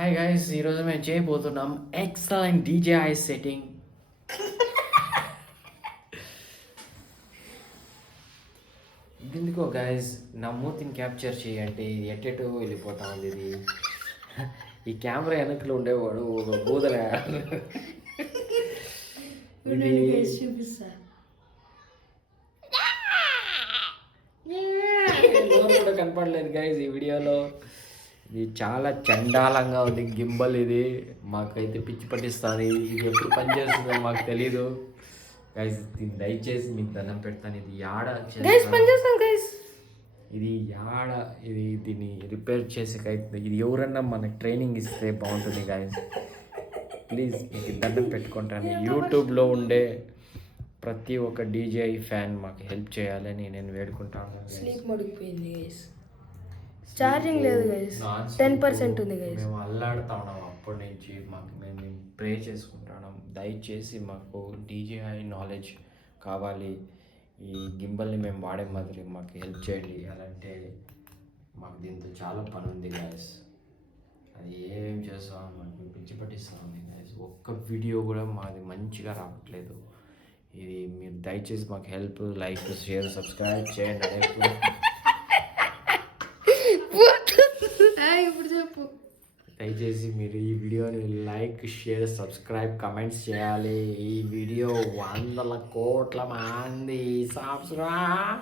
Hi guys, ఈరోజు మేము చేయబోతున్నాం ఎక్సలెంట్ డీజేఐ సెట్టింగ్. ఎందుకో గైస్ నా మూతిని క్యాప్చర్ చేయంటే ఇది ఎట్టెటో వెళ్ళిపోతా ఉంది. ఇది ఈ కెమెరా వెనకలో ఉండేవాడు ఒక బూదల ఇది కూడా కనపడలేదు గైస్ ఈ వీడియోలో. ఇది చాలా చండాలంగా ఉంది గింబల్. ఇది మాకైతే పిచ్చి పట్టిస్తుంది. ఇది ఎప్పుడు పనిచేస్తుందో మాకు తెలీదు గైస్. దీన్ని దయచేసి మీకు దండం పెడతాను. ఇది ఇది యాడ ఇది దీన్ని రిపేర్ చేసేకైతే ఇది ఎవరన్నా మనకి ట్రైనింగ్ ఇస్తే బాగుంటుంది గైస్. ప్లీజ్ మీకు దండం పెట్టుకుంటాను. యూట్యూబ్లో ఉండే ప్రతి ఒక్క డీజే ఫ్యాన్ మాకు హెల్ప్ చేయాలని నేను వేడుకుంటాను. స్లీప్ మడిగిపోయింది గైస్. ఛార్జింగ్ లేదు గైస్, 10% ఉంది గైస్. మేము అల్లాడుతా ఉన్నాం అప్పటి నుంచి. మాకు మేము ప్రే చేసుకుంటున్నాం. దయచేసి మాకు డీజేఐ నాలెడ్జ్ కావాలి. ఈ గింబల్ని మేము వాడే మాదిరి మాకు హెల్ప్ చేయండి. అలాంటే మాకు దీంతో చాలా పని ఉంది గైస్. అది ఏమేం చేస్తాం మాకు పిచ్చి పట్టిస్తాం గైస్. ఒక్క వీడియో కూడా మాది మంచిగా రావట్లేదు. ఇది మీరు దయచేసి మాకు హెల్ప్, లైక్, షేర్, సబ్స్క్రైబ్ చేయండి. ఇప్పుడు చెప్పు. దయచేసి మీరు ఈ వీడియోని లైక్, షేర్, సబ్స్క్రైబ్, కమెంట్స్ చేయాలి. ఈ వీడియో 100 కోట్ల మంది సబ్స్క్రైబ్